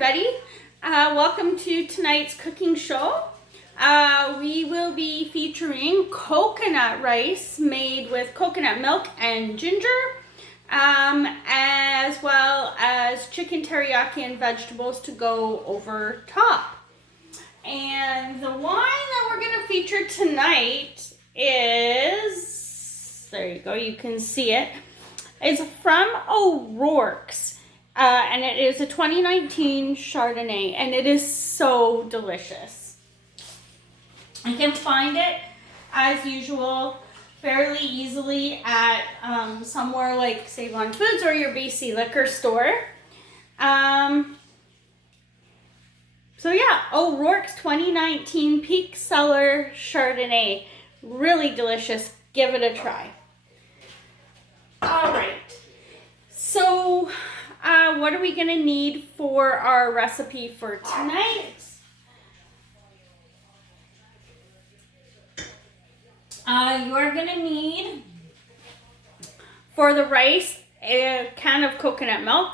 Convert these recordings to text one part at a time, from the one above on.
everybody. Welcome to tonight's cooking show. We will be featuring coconut rice made with coconut milk and ginger, as well as chicken teriyaki and vegetables to go over top. And the wine that we're going to feature tonight is, there you go, you can see it. It's from O'Rourke's. And it is a 2019 Chardonnay, and it is so delicious. You can find it, as usual, fairly easily at somewhere like Save on Foods or your BC liquor store. So yeah, O'Rourke's 2019 Peak Cellar Chardonnay. Really delicious. Give it a try. All right. So, what are we going to need for our recipe for tonight? You are going to need, for the rice, a can of coconut milk.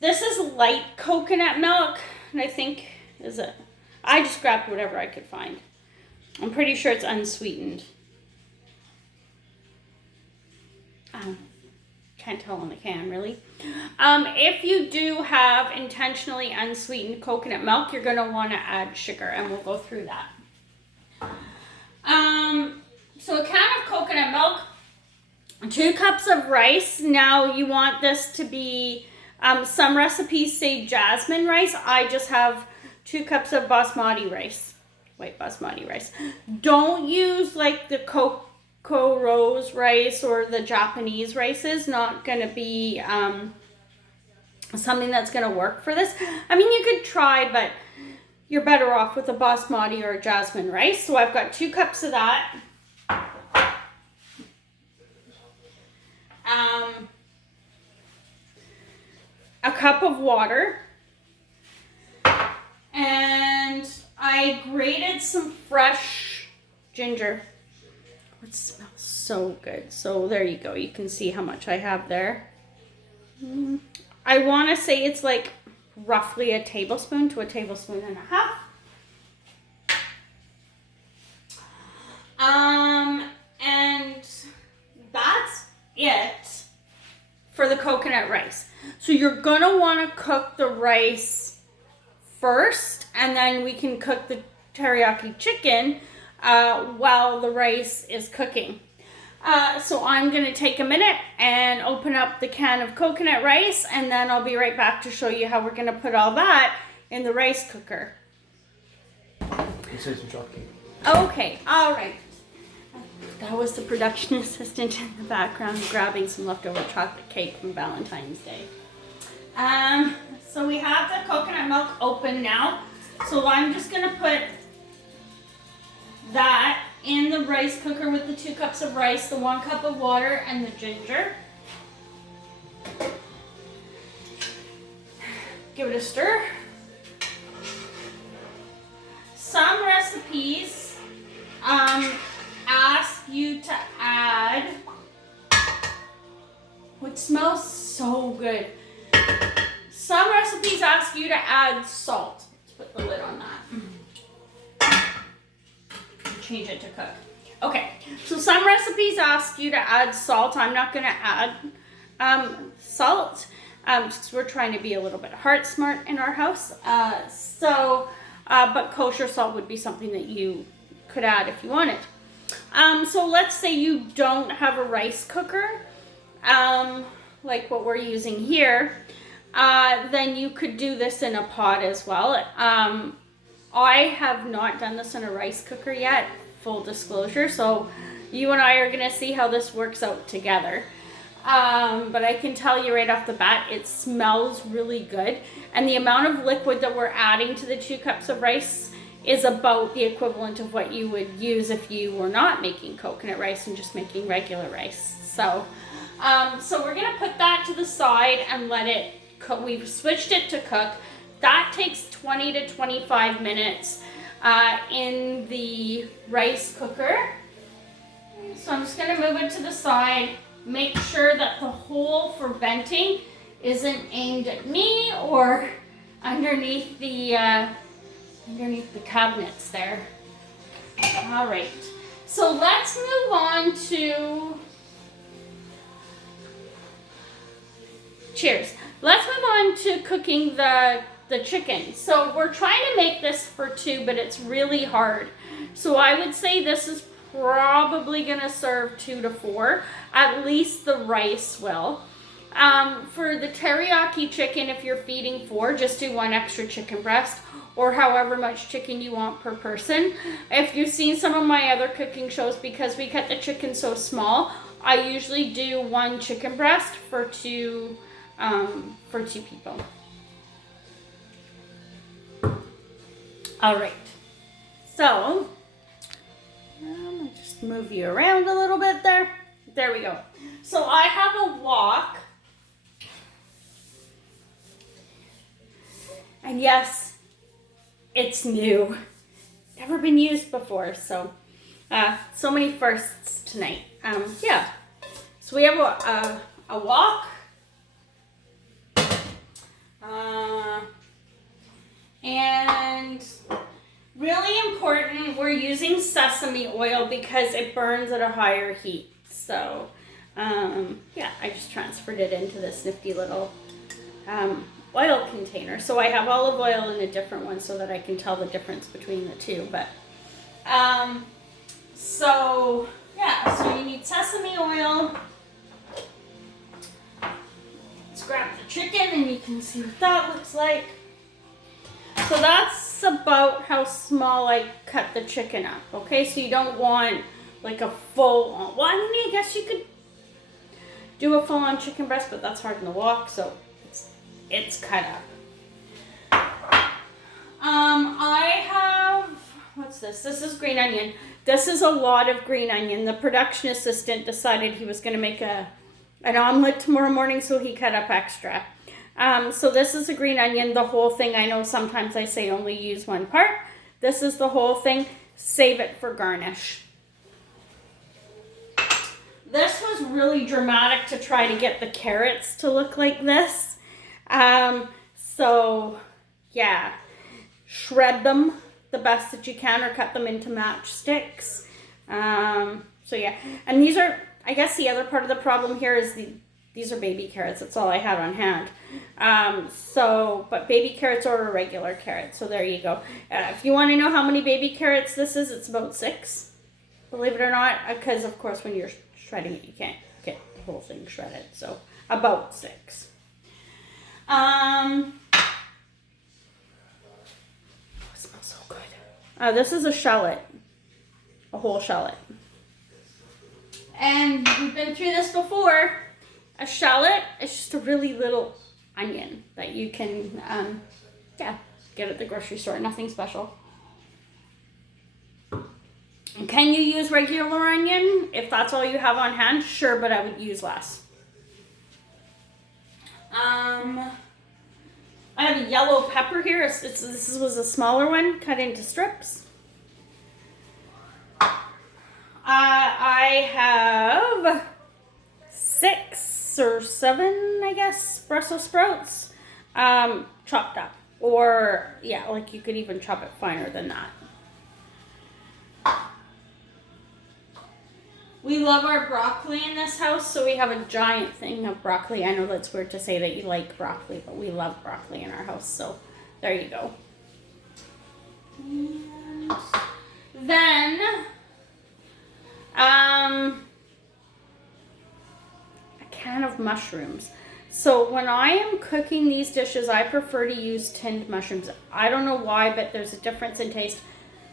This is light coconut milk, and I think, I just grabbed whatever I could find. I'm pretty sure it's unsweetened. Can't tell on the can, really. If you do have intentionally unsweetened coconut milk, you're going to want to add sugar, and we'll go through that. So a can of coconut milk, 2 cups of rice. Now you want this to be, some recipes say jasmine rice. I just have 2 cups of basmati rice, white basmati rice. Don't use like the rose rice or the Japanese rice is not going to be something that's going to work for this. I mean, you could try, but you're better off with a basmati or a jasmine rice. So I've got 2 cups of that. A cup of water. And I grated some fresh ginger. It smells so good. So there you go. You can see how much I have there. I want to say it's like roughly a tablespoon to a tablespoon and a half. And that's it for the coconut rice. So you're going to want to cook the rice first, and then we can cook the teriyaki chicken while the rice is cooking. So I'm going to take a minute and open up the can of coconut rice, and then I'll be right back to show you how we're going to put all that in the rice cooker. Okay, all right. That was the production assistant in the background grabbing some leftover chocolate cake from Valentine's Day. So we have the coconut milk open now. So I'm just going to put that in the rice cooker with the 2 cups of rice, the 1 cup of water, and the ginger. Give it a stir. Some recipes ask you to add, which smells so good. Some recipes ask you to add salt. Let's put the lid on that. Change it to cook. Okay, so some recipes ask you to add salt. I'm not going to add salt because we're trying to be a little bit heart smart in our house. But kosher salt would be something that you could add if you wanted. So let's say you don't have a rice cooker, like what we're using here, then you could do this in a pot as well. I have not done this in a rice cooker yet, full disclosure, so you and I are going to see how this works out together. But I can tell you right off the bat, it smells really good. And the amount of liquid that we're adding to the 2 cups of rice is about the equivalent of what you would use if you were not making coconut rice and just making regular rice. So we're going to put that to the side and let it cook. We've switched it to cook. That takes 20 to 25 minutes in the rice cooker. So I'm just going to move it to the side. Make sure that the hole for venting isn't aimed at me or underneath the cabinets there. All right, so let's move on to, cheers. Let's move on to cooking the chicken. So we're trying to make this for 2, but it's really hard. So I would say this is probably gonna serve 2 to 4. At least the rice will. For the teriyaki chicken, if you're feeding 4, just do 1 extra chicken breast, or however much chicken you want per person. If you've seen some of my other cooking shows, because we cut the chicken so small, I usually do 1 chicken breast for 2 people. All right, so I'll just move you around a little bit there. There we go. So I have a wok, and yes, it's new, never been used before. So so many firsts tonight. Yeah, so we have a wok. And really important, we're using sesame oil because it burns at a higher heat. So yeah, I just transferred it into this nifty little oil container. So I have olive oil in a different one so that I can tell the difference between the two. But so yeah, so you need sesame oil. Let's grab the chicken and you can see what that looks like. So that's about how small I cut the chicken up, okay? So you don't want like a full on, well, I mean, I guess you could do a full on chicken breast, but that's hard in the wok, so it's cut up. I have, what's this? This is green onion. This is a lot of green onion. The production assistant decided he was gonna make an omelet tomorrow morning, so he cut up extra. So this is a green onion, the whole thing. I know sometimes I say only use 1 part. This is the whole thing. Save it for garnish. This was really dramatic to try to get the carrots to look like this. So yeah, shred them the best that you can or cut them into matchsticks. So yeah, and these are, I guess the other part of the problem here is these are baby carrots. That's all I had on hand. But baby carrots are a regular carrot. So there you go. If you want to know how many baby carrots this is, it's about 6. Believe it or not, because of course when you're shredding it, you can't get the whole thing shredded. So about 6. Oh, it smells so good. This is a shallot, a whole shallot. And we've been through this before. A shallot is just a really little onion that you can, get at the grocery store. Nothing special. And can you use regular onion if that's all you have on hand? Sure, but I would use less. I have a yellow pepper here. This was a smaller one, cut into strips. I have 6 or 7, I guess, Brussels sprouts, chopped up. Or, yeah, like you could even chop it finer than that. We love our broccoli in this house, so we have a giant thing of broccoli. I know that's weird to say that you like broccoli, but we love broccoli in our house, so there you go. And then, a can of mushrooms. So when I am cooking these dishes, I prefer to use tinned mushrooms. I don't know why, but there's a difference in taste.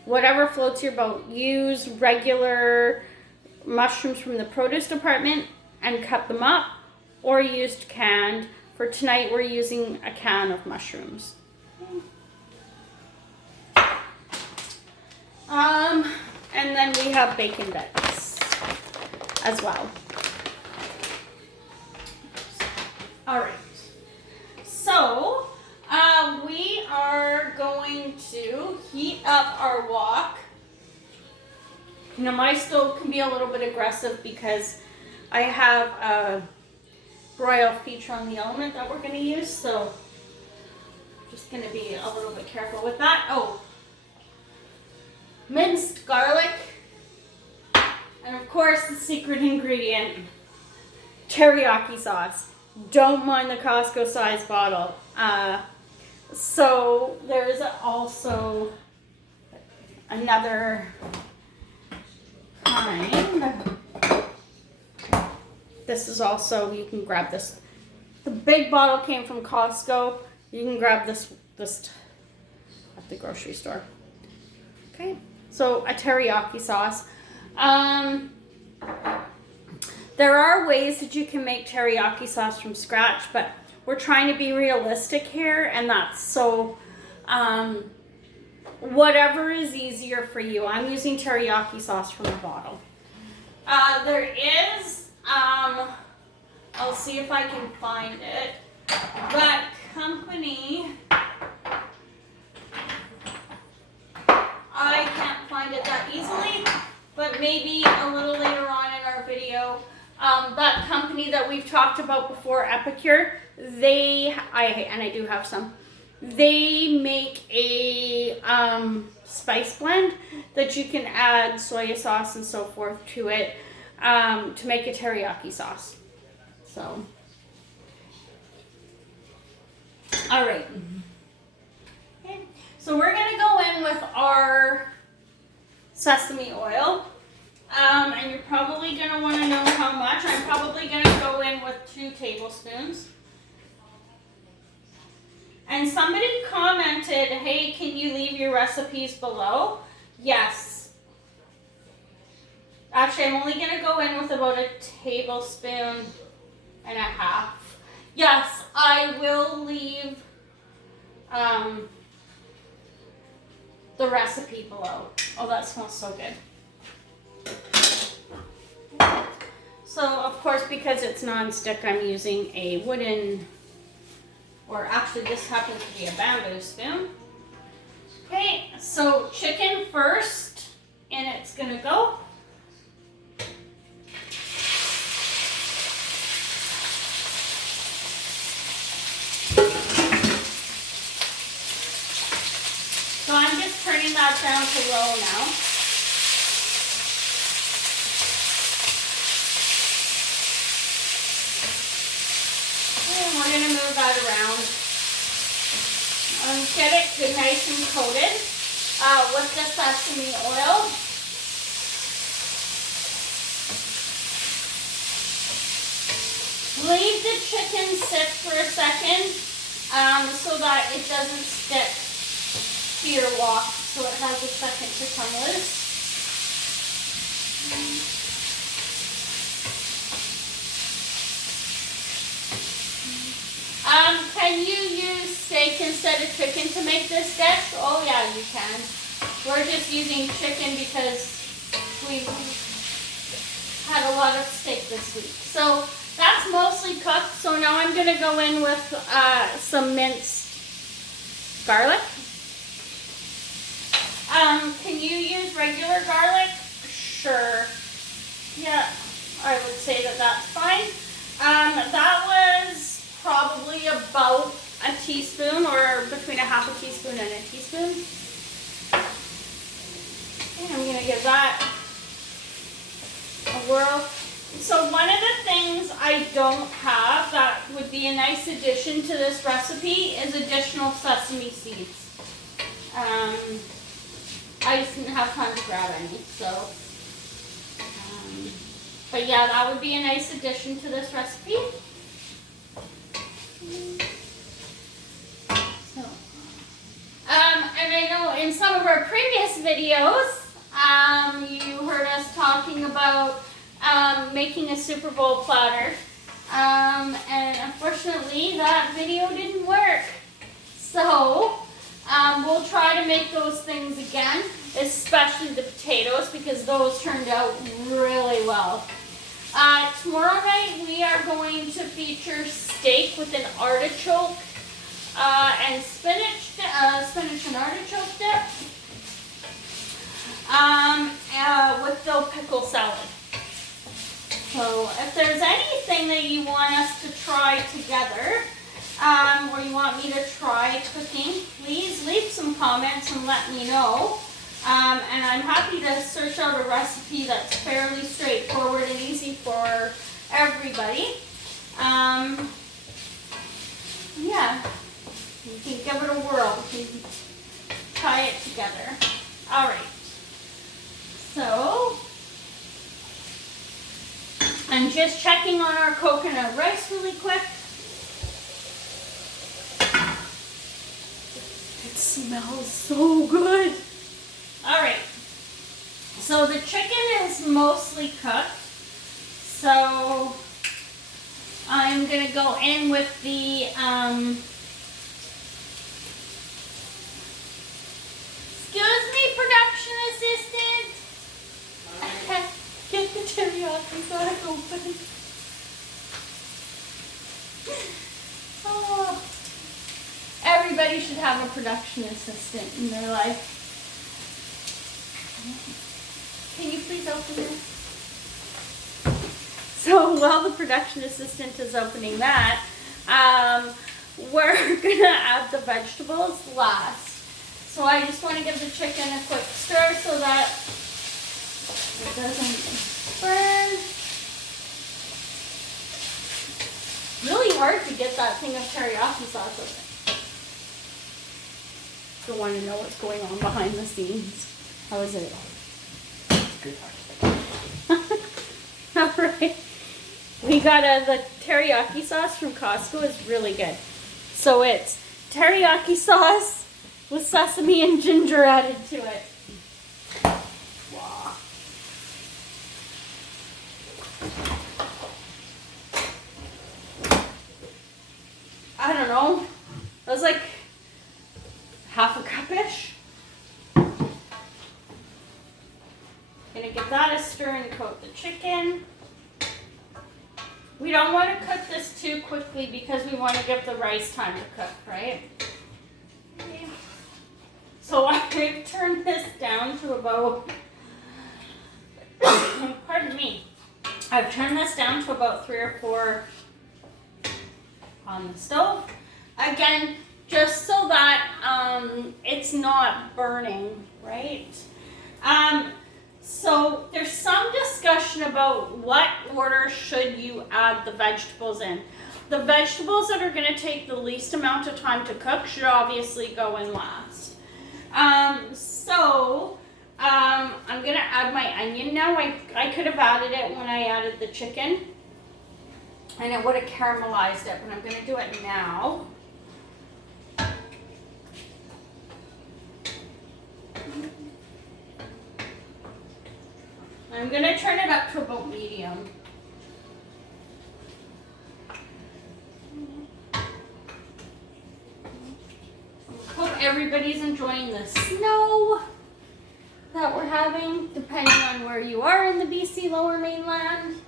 Whatever floats your boat. Use regular mushrooms from the produce department and cut them up, or used canned. For tonight, we're using a can of mushrooms. And then we have bacon bits as well. All right, so we are going to heat up our wok. Now my stove can be a little bit aggressive because I have broil feature on the element that we're going to use, so just going to be a little bit careful with that. Oh, minced garlic, and of course the secret ingredient, teriyaki sauce. Don't mind the Costco size bottle. So there's also another kind. This is also, you can grab this. The big bottle came from Costco. You can grab this at the grocery store. Okay, so a teriyaki sauce. There are ways that you can make teriyaki sauce from scratch, but we're trying to be realistic here, and that's so, whatever is easier for you. I'm using teriyaki sauce from the bottle. There is, I'll see if I can find it, that company, I can't find it that easily, but maybe a little later on in our video. That company that we've talked about before, Epicure, I do have some, they make a spice blend that you can add soy sauce and so forth to it to make a teriyaki sauce. So, all right. Okay. So we're gonna go in with our sesame oil. And you're probably going to want to know how much. I'm probably going to go in with 2 tablespoons. And somebody commented, hey, can you leave your recipes below? Yes. Actually, I'm only going to go in with about 1.5 tablespoons. Yes, I will leave the recipe below. Oh, that smells so good. So, of course, because it's non-stick, I'm using a wooden, or actually this happens to be a bamboo spoon. Okay, so chicken first, and it's gonna go. So I'm just turning that down to low now. We're going to move that around. Get it good, nice and coated with the sesame oil. Leave the chicken sit for a second so that it doesn't stick to your wok, so it has a second to come loose. Can you use steak instead of chicken to make this dish? Oh yeah, you can. We're just using chicken because we've had a lot of steak this week. So that's mostly cooked. So now I'm going to go in with some minced garlic. Can you use regular garlic? Sure. Yeah, I would say that that's fine. That was probably about a teaspoon, or between 1/2 teaspoon and a teaspoon. And I'm going to give that a whirl. So one of the things I don't have that would be a nice addition to this recipe is additional sesame seeds. I just didn't have time to grab any, so. But yeah, that would be a nice addition to this recipe. So, and I know in some of our previous videos, you heard us talking about making a Super Bowl platter, and unfortunately that video didn't work. So we'll try to make those things again, especially the potatoes, because those turned out really well. Tomorrow night we are going to feature steak with an artichoke and spinach and artichoke dip with dill pickle salad. So if there's anything that you want us to try together, or you want me to try cooking, please leave some comments and let me know. And I'm happy to search out a recipe that's fairly straightforward and easy for everybody. Yeah, you can give it a whirl. You can try it together. All right. So, I'm just checking on our coconut rice really quick. It smells so good. All right. So the chicken is mostly cooked. So I'm gonna go in with the excuse me, production assistant. Get the teriyaki sauce open. Oh, everybody should have a production assistant in their life. Can you please open this? So while the production assistant is opening that, we're gonna add the vegetables last. So I just want to give the chicken a quick stir so that it doesn't burn. Really hard to get that thing of teriyaki sauce open. Don't want to know what's going on behind the scenes. How is it? Good. All right. We got the teriyaki sauce from Costco. It's really good. So it's teriyaki sauce with sesame and ginger added to it. Wow. I don't know. That was like half a cup-ish. Gonna give that a stir and coat the chicken. We don't want to cook this too quickly because we want to give the rice time to cook, right? Okay. So I've turned this down to about, pardon me, I've turned this down to about 3 or 4 on the stove. Again, just so that it's not burning, right? So there's some discussion about what order should you add the vegetables in. The vegetables that are going to take the least amount of time to cook should obviously go in last. I'm going to add my onion now. I could have added it when I added the chicken, and it would have caramelized it, but I'm going to do it now. I'm going to turn it up to about medium. Hope everybody's enjoying the snow that we're having, depending on where you are in the BC Lower Mainland.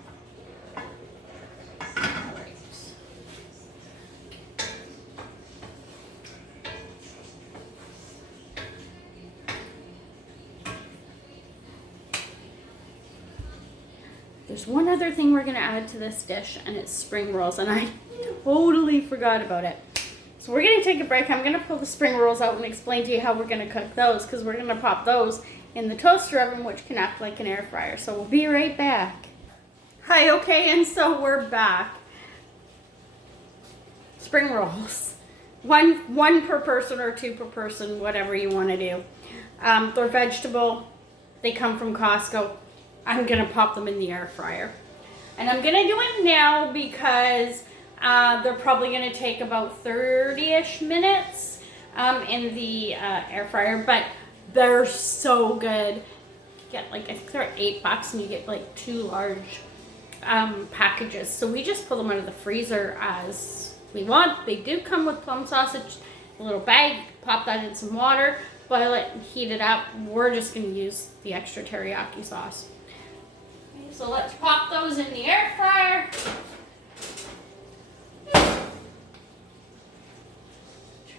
There's one other thing we're going to add to this dish, and it's spring rolls, and I totally forgot about it. So we're going to take a break. I'm going to pull the spring rolls out and explain to you how we're going to cook those, because we're going to pop those in the toaster oven, which can act like an air fryer. So we'll be right back. Hi, okay, and so we're back. Spring rolls. One per person or 2 per person, whatever you want to do. They're vegetable. They come from Costco. I'm going to pop them in the air fryer. And I'm going to do it now because they're probably going to take about 30-ish minutes in the air fryer, but they're so good. You get like, I think they're $8 and you get like 2 large packages. So we just pull them out of the freezer as we want. They do come with plum sausage, a little bag, pop that in some water, boil it and heat it up. We're just going to use the extra teriyaki sauce. So let's pop those in the air fryer.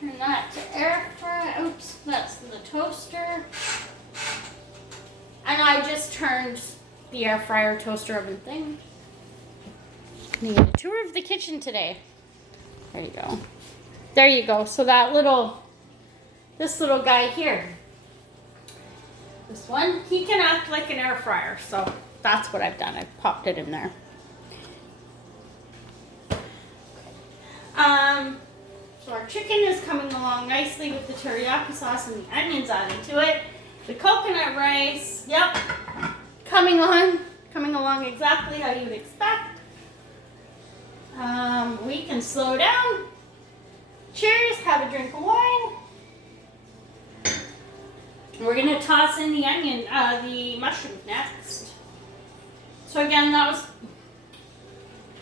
Turn that to air fry. Oops, that's the toaster. And I just turned the air fryer toaster oven thing You get a tour of the kitchen today. There you go. There you go. So this little guy here, this one, he can act like an air fryer. So that's what I've done. I've popped it in there. So our chicken is coming along nicely with the teriyaki sauce and the onions added to it. The coconut rice, yep, coming along exactly how you would expect. We can slow down. Cheers, have a drink of wine. We're gonna toss in the onion, the mushrooms next. So again, that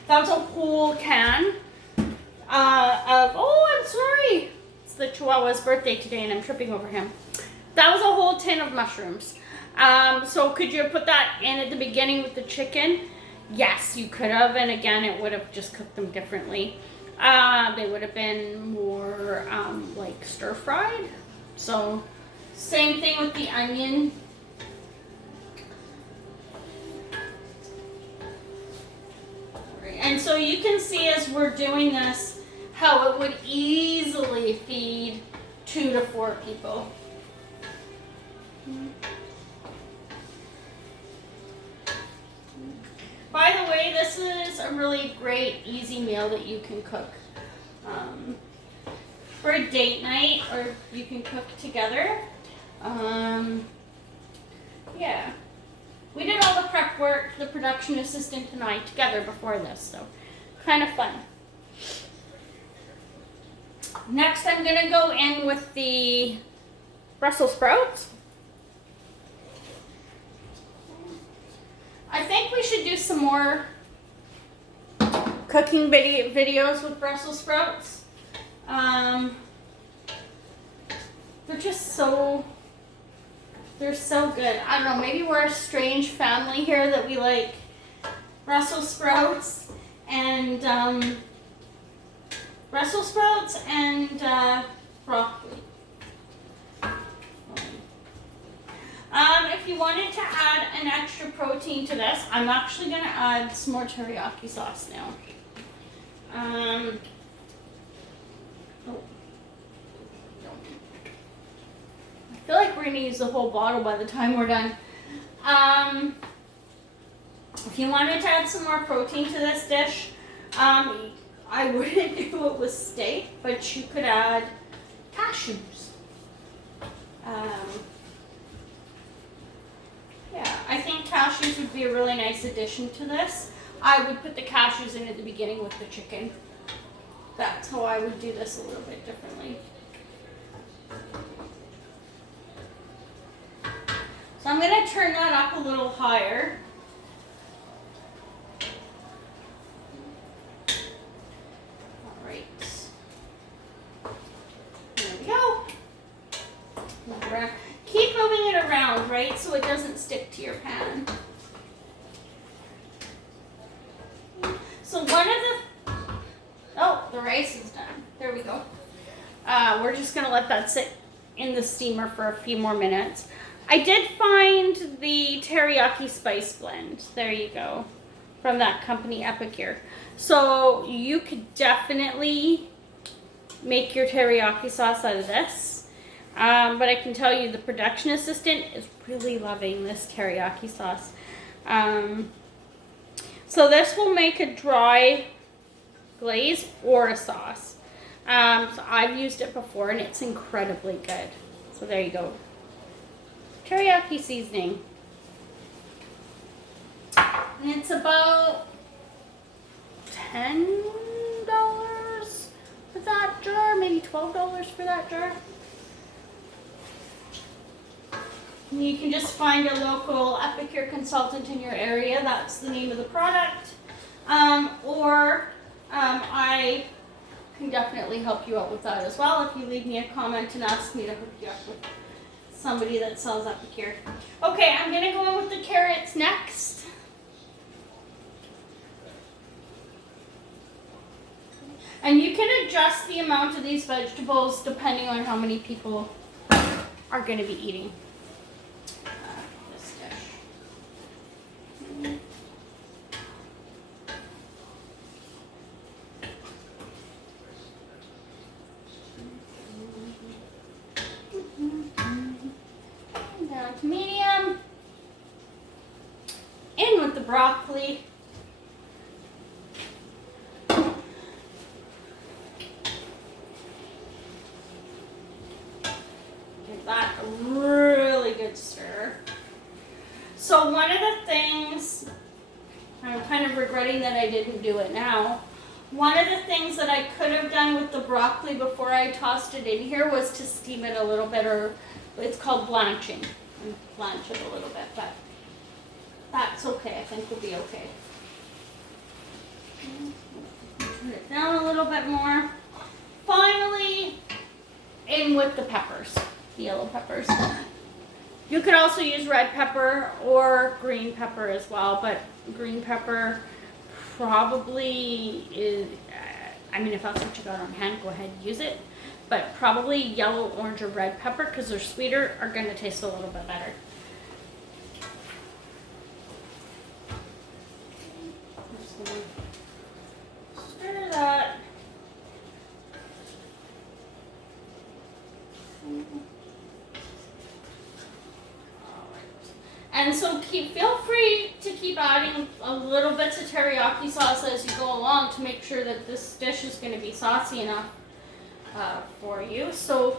was a whole can of, oh, I'm sorry. It's the Chihuahua's birthday today and I'm tripping over him. That was a whole tin of mushrooms. So could you have put that in at the beginning with the chicken? Yes, you could have, and again, it would have just cooked them differently. They would have been more like stir-fried. So same thing with the onion. And so you can see as we're doing this, how it would easily feed 2 to 4 people. By the way, this is a really great, easy meal that you can cook for a date night, or you can cook together. Yeah. We did all the prep work, the production assistant and I, together before this, so kind of fun. Next, I'm going to go in with the Brussels sprouts. I think we should do some more cooking videos with Brussels sprouts. They're so good. I don't know, maybe we're a strange family here that we like Brussels sprouts and broccoli. If you wanted to add an extra protein to this, I'm actually going to add some more teriyaki sauce now. I feel like we're going to use the whole bottle by the time we're done. If you wanted to add some more protein to this dish, I wouldn't do it with steak, but you could add cashews. Yeah, I think cashews would be a really nice addition to this. I would put the cashews in at the beginning with the chicken. That's how I would do this a little bit differently. So I'm going to turn that up a little higher. All right. There we go. Keep moving it around, right, so it doesn't stick to your pan. So the rice is done. There we go. We're just going to let that sit in the steamer for a few more minutes. I did find the teriyaki spice blend. There you go. From that company, Epicure. So you could definitely make your teriyaki sauce out of this. But I can tell you the production assistant is really loving this teriyaki sauce. So this will make a dry glaze or a sauce. So I've used it before and it's incredibly good. So there you go. Teriyaki seasoning. And it's about $10 for that jar, maybe $12 for that jar. You can just find a local Epicure consultant in your area. That's the name of the product. I can definitely help you out with that as well if you leave me a comment and ask me to hook you up with somebody that sells Epicure. Okay, I'm going to go in with the carrots next. And you can adjust the amount of these vegetables depending on how many people are going to be eating. broccoli. Give that a really good stir. So one of the things, I'm kind of regretting that I didn't do it now. One of the things that I could have done with the broccoli before I tossed it in here was to steam it a little bit, or it's called blanching. And blanch it a little bit, but that's okay. I think we'll be okay. Turn it down a little bit more. Finally, in with the peppers, the yellow peppers. You could also use red pepper or green pepper as well, but green pepper probably is, I mean, if that's what you got on hand, go ahead and use it. But probably yellow, orange, or red pepper, because they're sweeter, are going to taste a little bit better. Just gonna stir that. And so feel free to keep adding a little bits of teriyaki sauce as you go along to make sure that this dish is going to be saucy enough for you. So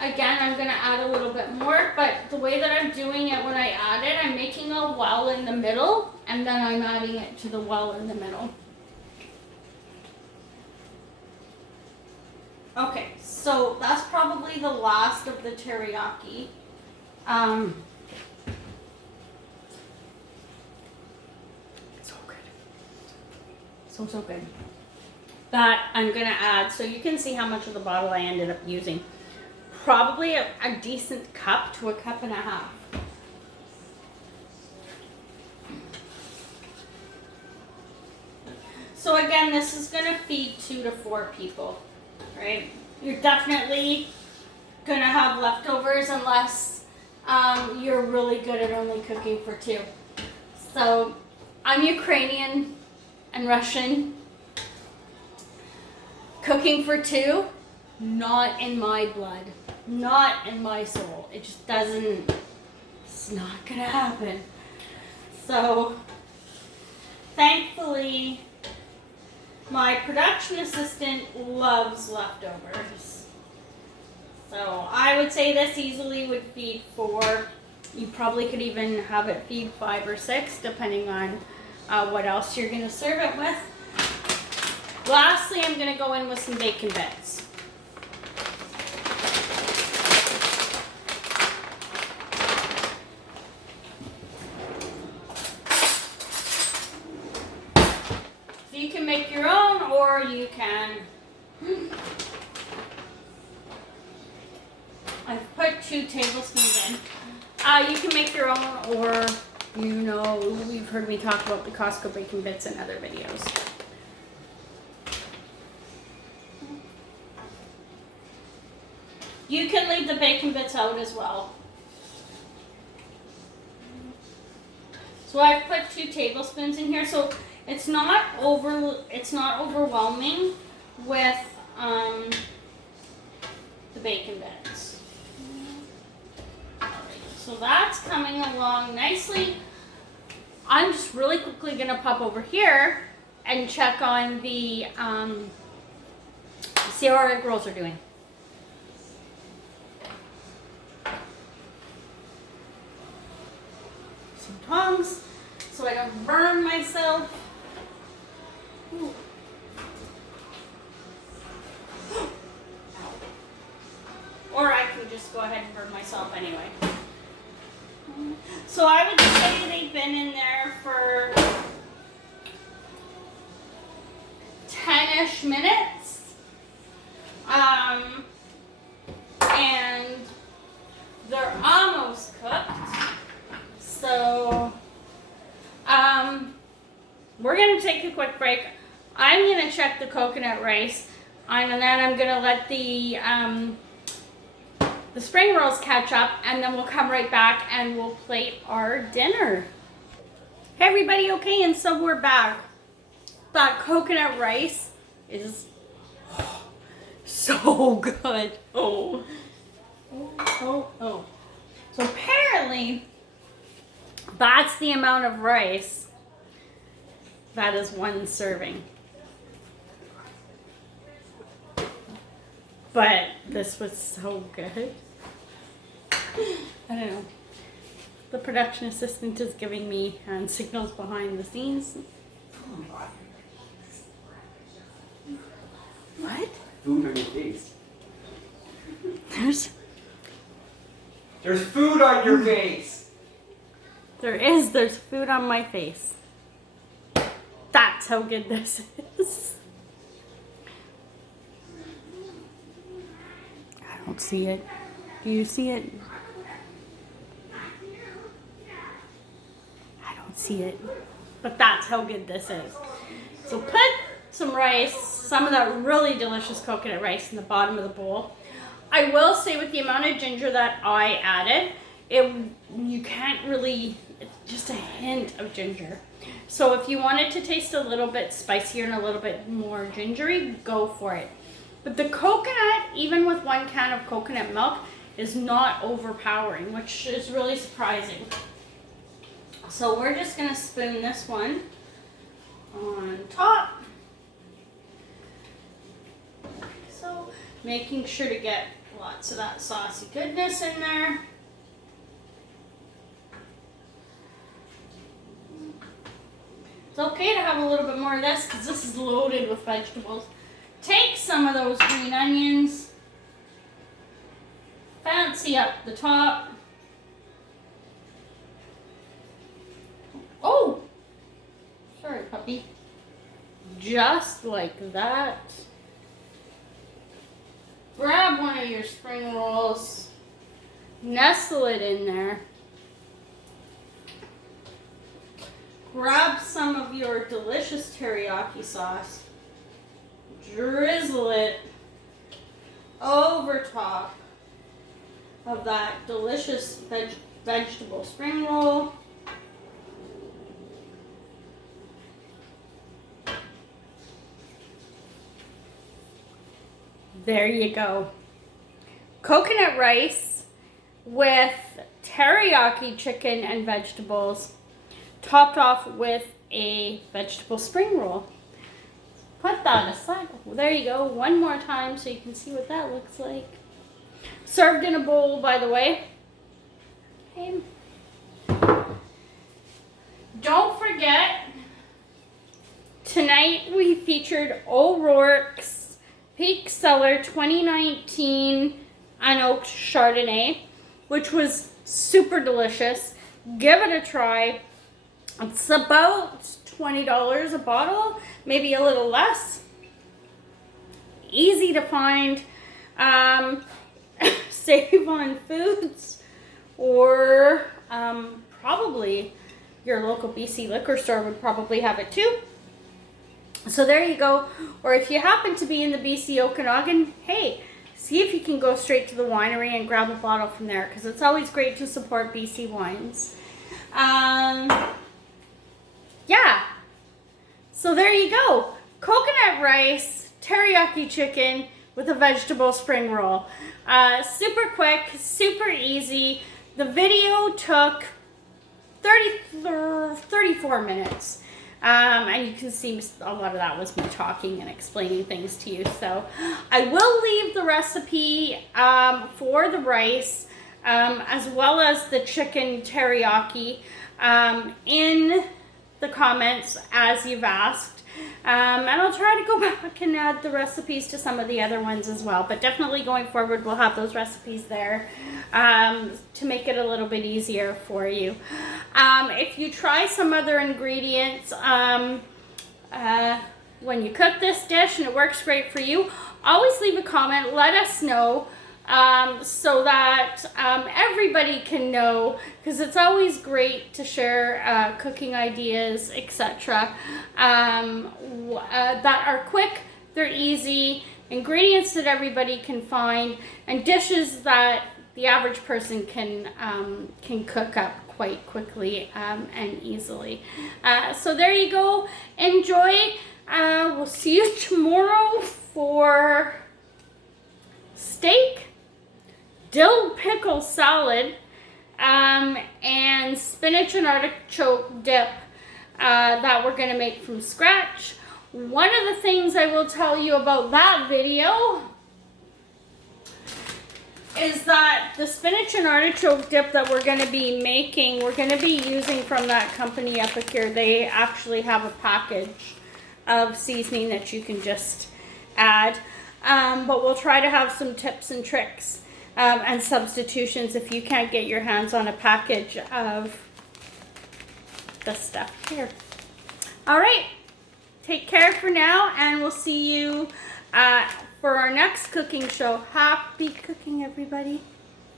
again, I'm going to add a little bit more, but the way that I'm doing it when I add it, I'm making a well in the middle, and then I'm adding it to the well in the middle. Okay, so that's probably the last of the teriyaki. So good. That I'm gonna add, so you can see how much of the bottle I ended up using. Probably a decent cup to a cup and a half. So again, this is gonna feed 2 to 4 people, right? You're definitely gonna have leftovers unless you're really good at only cooking for 2. So I'm Ukrainian and Russian. Cooking for 2, not in my blood, not in my soul. It just doesn't, it's not gonna happen. So thankfully, my production assistant loves leftovers. So I would say this easily would feed 4. You probably could even have it feed 5 or 6, depending on what else you're going to serve it with. Lastly, I'm going to go in with some bacon bits. So you can make your own, or you can... I've put 2 tablespoons in. You can make your own, or you know, you've heard me talk about the Costco bacon bits in other videos. You can leave the bacon bits out as well. So I've put 2 tablespoons in here, so it's not overwhelming with the bacon bits. So that's coming along nicely. I'm just really quickly gonna pop over here and check on the, see how our egg rolls are doing. Some tongs so I don't burn myself. Ooh. Or I can just go ahead and burn myself anyway. So I would say they've been in there for 10-ish minutes. And they're almost cooked. So we're going to take a quick break. I'm going to check the coconut rice, and then I'm going to let the spring rolls catch up, and then we'll come right back and we'll plate our dinner. Hey everybody, okay, and so we're back. That coconut rice is so good. Oh. So apparently that's the amount of rice that is one serving. But this was so good. I don't know. The production assistant is giving me hand signals behind the scenes. What? Food on your face. There's food on your face. There's food on my face. That's how good this is. I don't see it. Do you see it? I don't see it. But that's how good this is. So put some rice, some of that really delicious coconut rice in the bottom of the bowl. I will say with the amount of ginger that I added, you can't really, it's just a hint of ginger. So if you want it to taste a little bit spicier and a little bit more gingery, go for it. But the coconut, even with 1 can of coconut milk, is not overpowering, which is really surprising. So we're just gonna spoon this one on top. So making sure to get lots of that saucy goodness in there. It's okay to have a little bit more of this because this is loaded with vegetables. Take some of those green onions, fancy up the top. Oh, sorry puppy. Just like that. Grab one of your spring rolls, nestle it in there. Grab some of your delicious teriyaki sauce, drizzle it over top of that delicious vegetable spring roll. There you go. Coconut rice with teriyaki chicken and vegetables, topped off with a vegetable spring roll. Put that aside. There you go. One more time so you can see what that looks like. Served in a bowl, by the way. Okay. Don't forget, tonight we featured O'Rourke's Peak Cellar 2019 Unoaked Chardonnay, which was super delicious. Give it a try. It's about $20 a bottle, maybe a little less. Easy to find. Save on foods, or probably your local BC liquor store would probably have it too. So there you go. Or if you happen to be in the BC Okanagan, hey, see if you can go straight to the winery and grab a bottle from there, because it's always great to support BC wines. Yeah. So there you go. Coconut rice, teriyaki chicken with a vegetable spring roll. Super quick, super easy. The video took 34 minutes. And you can see a lot of that was me talking and explaining things to you. So I will leave the recipe for the rice as well as the chicken teriyaki in the comments as you've asked. And I'll try to go back and add the recipes to some of the other ones as well. But definitely going forward, we'll have those recipes there to make it a little bit easier for you. If you try some other ingredients when you cook this dish and it works great for you, always leave a comment. Let us know so that everybody can know, because it's always great to share cooking ideas, etc. That are quick, they're easy, ingredients that everybody can find, and dishes that the average person can cook up quite quickly and easily. So there you go. Enjoy. We'll see you tomorrow for steak, dill pickle salad, and spinach and artichoke dip that we're going to make from scratch. One of the things I will tell you about that video is that the spinach and artichoke dip that we're going to be making, we're going to be using from that company up here. They actually have a package of seasoning that you can just add. But we'll try to have some tips and tricks and substitutions if you can't get your hands on a package of the stuff here. All right, take care for now, and we'll see you for our next cooking show. Happy cooking, everybody.